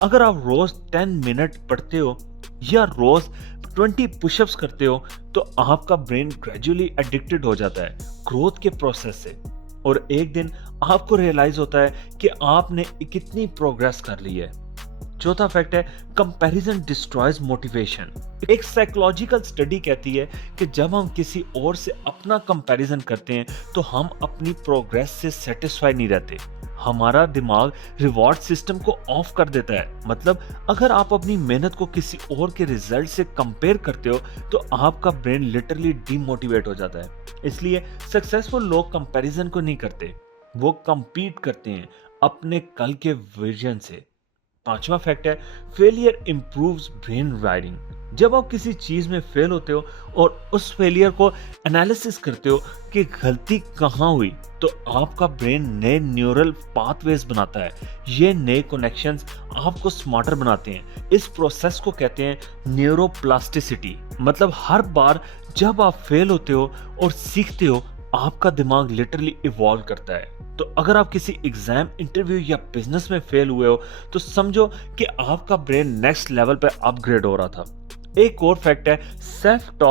अगर आप रोज 10 मिनट पढ़ते हो या रोज 20 पुशअप्स करते हो तो आपका ब्रेन ग्रेजुअली एडिक्टेड हो जाता है ग्रोथ के प्रोसेस से। और एक दिन आपको रियलाइज होता है कि आपने कितनी प्रोग्रेस कर ली है। चौथा फैक्ट है, कंपैरिजन डिस्ट्रॉयज मोटिवेशन। एक साइकोलॉजिकल स्टडी कहती है कि जब हम किसी और से अपना कंपैरिजन करते हैं तो हम अपनी प्रोग्रेस से सेटिस्फाई नहीं रहते। हमारा दिमाग रिवॉर्ड सिस्टम को ऑफ कर देता है। मतलब अगर आप अपनी मेहनत को किसी और के रिजल्ट से कंपेयर करते हो तो आपका ब्रेन लिटरली डीमोटिवेट हो जाता है। इसलिए सक्सेसफुल लोग कंपैरिजन को नहीं करते, वो कंपीट करते हैं अपने कल के विजन से। पांचवा फैक्ट है, फेलियर इंप्रूव्स ब्रेन वायरिंग। जब आप किसी चीज में फेल होते हो और उस फेलियर को एनालिसिस करते हो कि गलती कहाँ हुई, तो आपका ब्रेन नए न्यूरल पाथवेज बनाता है। ये नए कनेक्शंस आपको स्मार्टर बनाते हैं। इस प्रोसेस को कहते हैं न्यूरोप्लास्टिसिटी। मतलब हर बार जब आप फेल होते हो और सीखते हो, आपका दिमाग लिटरली इवॉल्व करता है। तो अगर आप किसी एग्जाम, इंटरव्यू या बिजनेस में फेल हुए हो तो समझो कि आपका ब्रेन नेक्स्ट लेवल पे अपग्रेड हो रहा था। एक और फैक्ट है, सेल्फ टॉक